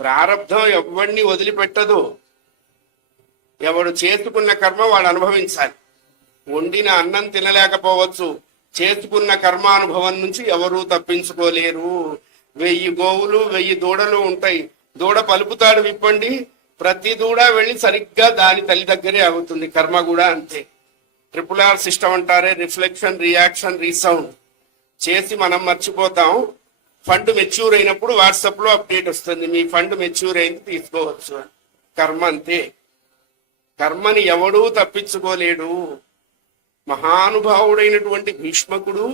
ప్రారబ్ధం ఎవరిని వదిలిపెట్టదు. ఎవడు చేసుకున్న కర్మ వాడు అనుభవించాలి. వండిన అన్నం తినలేకపోవచ్చు, చేసుకున్న కర్మానుభవం నుంచి ఎవరూ తప్పించుకోలేరు. 1000 గోవులు 1000 దూడలు ఉంటాయి. దూడ పలుపుతాడు విప్పండి, ప్రతి దూడ వెళ్ళి సరిగ్గా దాని తల్లి దగ్గరే అవుతుంది. కర్మ కూడా అంతే. RRR సిస్టమ్ అంటారే, రిఫ్లెక్షన్, రియాక్షన్, రీసౌండ్ చేసి మనం మర్చిపోతాం. ఫండ్ మెచ్యూర్ అయినప్పుడు వాట్సాప్ లో అప్డేట్ వస్తుంది, మీ ఫండ్ మెచ్యూర్ అయింది తీసుకోవచ్చు. కర్మ అంతే. కర్మని ఎవడూ తప్పించుకోలేడు. మహానుభావుడైనటువంటి భీష్మకుడు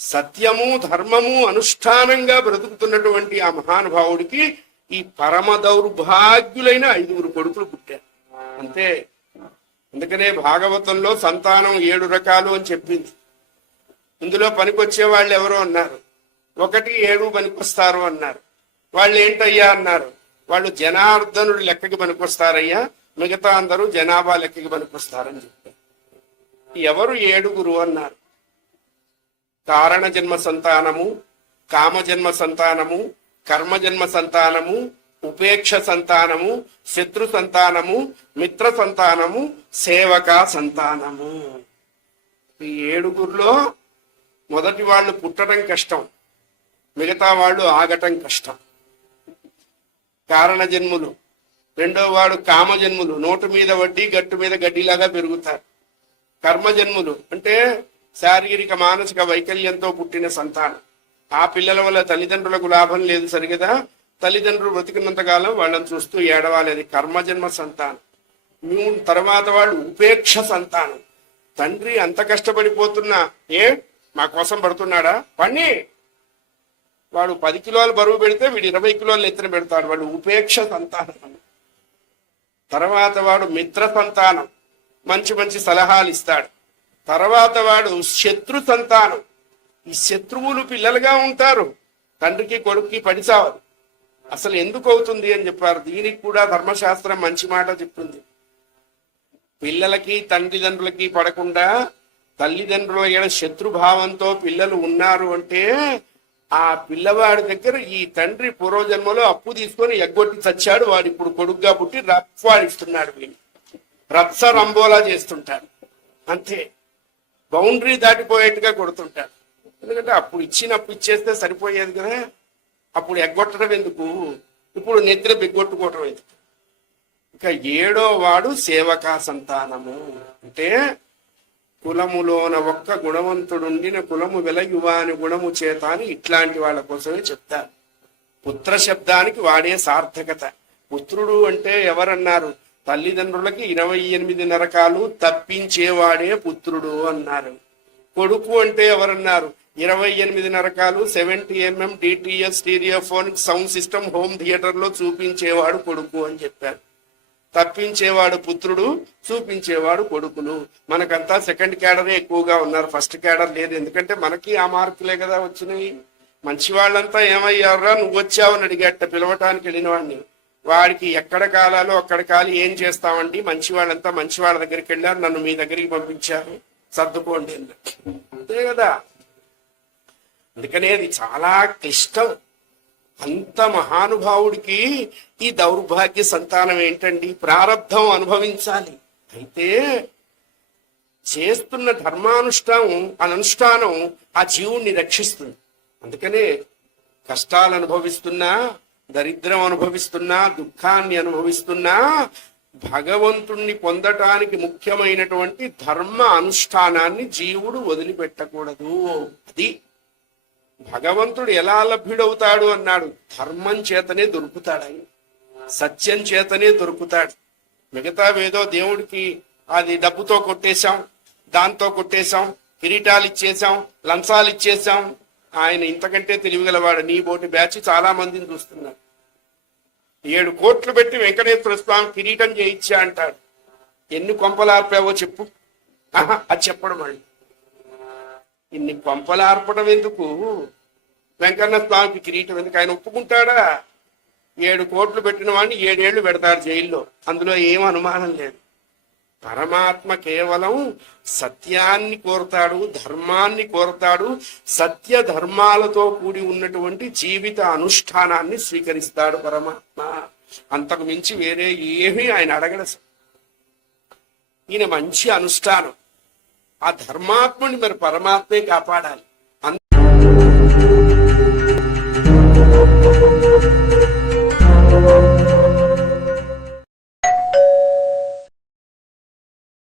సత్యము ధర్మము అనుష్ఠానంగా బ్రతుకుతున్నటువంటి ఆ మహానుభావుడికి ఈ పరమ దౌర్భాగ్యులైన 5 కొడుకులు పుట్టారు అంతే. అందుకనే భాగవతంలో సంతానం 7 రకాలు అని చెప్పింది. ఇందులో పనికొచ్చే వాళ్ళు ఎవరో అన్నారు, 1 7 పనికొస్తారు అన్నారు. వాళ్ళు ఏంటయ్యా అన్నారు, వాళ్ళు జనార్దనుడు లెక్కకి పనికొస్తారయ్యా, మిగతా అందరూ జనాభా లెక్కకి పనికొస్తారని చెప్పారు. ఎవరు 7 అన్నారు. కారణ జన్మ సంతానము, కామజన్మ సంతానము, కర్మజన్మ సంతానము, ఉపేక్ష సంతానము, శత్రు సంతానము, మిత్ర సంతానము, సేవక సంతానము. ఈ 7లో మొదటి వాళ్ళు పుట్టడం కష్టం, మిగతా వాళ్ళు ఆగటం కష్టం. కారణ జన్ములు. రెండో వాడు కామజన్ములు, నోటు మీద వడ్డీ గట్టు మీద గడ్డిలాగా పెరుగుతారు. కర్మజన్ములు అంటే శారీరక మానసిక వైకల్యంతో పుట్టిన సంతానం. ఆ పిల్లల వల్ల తల్లిదండ్రులకు లాభం లేదు సరిగదా, తల్లిదండ్రులు బ్రతికినంత కాలం వాళ్ళని చూస్తూ ఏడవాలి. అది కర్మజన్మ సంతానం. తర్వాత వాళ్ళు ఉపేక్ష సంతానం. తండ్రి అంత కష్టపడిపోతున్నా మా కోసం పడుతున్నాడా పని, వాడు 10 కిలోలు బరువు పెడితే వీడు 20 కిలోలు ఎత్తున పెడతాడు. వాడు ఉపేక్ష సంతానం. తర్వాత వాడు మిత్ర సంతానం, మంచి మంచి సలహాలు ఇస్తాడు. తర్వాత వాడు శత్రు సంతానం. ఈ శత్రువులు పిల్లలుగా ఉంటారు, తండ్రికి కొడుక్కి పడిచావరు. అసలు ఎందుకు అవుతుంది అని చెప్పారు. దీనికి కూడా ధర్మశాస్త్రం మంచి మాట చెప్తుంది. పిల్లలకి తల్లిదండ్రులకి పడకుండా తల్లిదండ్రుల శత్రుభావంతో పిల్లలు ఉన్నారు అంటే ఆ పిల్లవాడి దగ్గర ఈ తండ్రి పూర్వజన్మలో అప్పు తీసుకొని ఎగ్గొట్టి చచ్చాడు, వాడు ఇప్పుడు కొడుగ్గా పుట్టి రప్పాడిస్తున్నాడు, వీళ్ళు రత్స రంబోలా చేస్తుంటాడు అంతే. బౌండరీ దాటిపోయేట్టుగా కొడుతుంటాడు. ఎందుకంటే అప్పుడు ఇచ్చినప్పుడు ఇచ్చేస్తే సరిపోయేది కదా, అప్పుడు ఎగ్గొట్టడం ఎందుకు, ఇప్పుడు నిద్ర బిగ్గొట్టుకోవటం ఎందుకు. ఇక 7వ వాడు సేవకా సంతానము. అంటే కులములోన ఒక్క గుణవంతుడుండిన కులము వెలయువాని గుణము చేత అని ఇట్లాంటి వాళ్ళ కోసమే చెప్తారు. పుత్ర శబ్దానికి వాడే సార్థకత. పుత్రుడు అంటే ఎవరన్నారు, తల్లిదండ్రులకి 28 నరకాలు తప్పించేవాడే పుత్రుడు అన్నారు. కొడుకు అంటే ఎవరన్నారు, 28 నరకాలు 70 mm DTS stereophonic sound system home theatre లో చూపించేవాడు కొడుకు అని చెప్పారు. తప్పించేవాడు పుత్రుడు, చూపించేవాడు కొడుకులు. మనకంతా సెకండ్ క్యాడరే ఎక్కువగా ఉన్నారు, ఫస్ట్ క్యాడర్ లేదు. ఎందుకంటే మనకి ఆ మార్కులే కదా వచ్చినాయి. మంచి వాళ్ళంతా ఏమయ్యారా నువ్వు వచ్చావని అడిగేట పిలవటానికి వెళ్ళిన వాడిని, వాడికి ఎక్కడ కాలాలో అక్కడ కాలి ఏం చేస్తామండి, మంచి వాళ్ళంతా మంచి వాళ్ళ దగ్గరికి వెళ్ళారు, నన్ను మీ దగ్గరికి పంపించారు, సర్దుకోండి అంతే కదా. అందుకనే అది చాలా క్లిష్టం. అంత మహానుభావుడికి ఈ దౌర్భాగ్య సంతానం ఏంటండి, ప్రారబ్ధం అనుభవించాలి. అయితే చేస్తున్న అనుష్ఠానం ఆ జీవుణ్ణి రక్షిస్తుంది. అందుకనే కష్టాలు అనుభవిస్తున్నా, దరిద్రం అనుభవిస్తున్నా, దుఃఖాన్ని అనుభవిస్తున్నా భగవంతుణ్ణి పొందటానికి ముఖ్యమైనటువంటి ధర్మ అనుష్ఠానాన్ని జీవుడు వదిలిపెట్టకూడదు. అది భగవంతుడు ఎలా లభ్యుడవుతాడు అన్నాడు, ధర్మం చేతనే దొరుకుతాడు, సత్యం చేతనే దొరుకుతాడు. మిగతావేదో దేవుడికి అది డబ్బుతో కొట్టేశాం, దాంతో కొట్టేశాం, కిరీటాలు ఇచ్చేసాం, లంచాలు ఇచ్చేసాం. ఆయన ఇంతకంటే తెలివిగలవాడు. నీ బోటి బ్యాచ్ చాలా మందిని చూస్తున్నాడు. 7 కోట్లు పెట్టి వెంకటేశ్వర స్వామి కిరీటం చేయించా అంటాడు. ఎన్ని కొంపలార్పావో చెప్పు. అది చెప్పడం మళ్ళీ ఇన్ని కొంపలార్పడం ఎందుకు, వెంకన్న స్వామికి కిరీటం ఎందుకు, ఆయన ఒప్పుకుంటాడా? 7 కోట్లు పెట్టిన వాడిని 7 ఏళ్లు పెడతారు జైల్లో, అందులో ఏం అనుమానం లేదు. పరమాత్మ కేవలం సత్యాన్ని కోరతాడు, ధర్మాన్ని కోరతాడు, సత్య ధర్మాలతో కూడి ఉన్నటువంటి జీవిత అనుష్ఠానాన్ని స్వీకరిస్తాడు పరమాత్మ. అంతకు మించి వేరే ఏమీ ఆయన అడగడు. ఈయన మంచి అనుష్ఠానం, ఆ ధర్మాత్ముని మరి పరమాత్మే కాపాడాలి.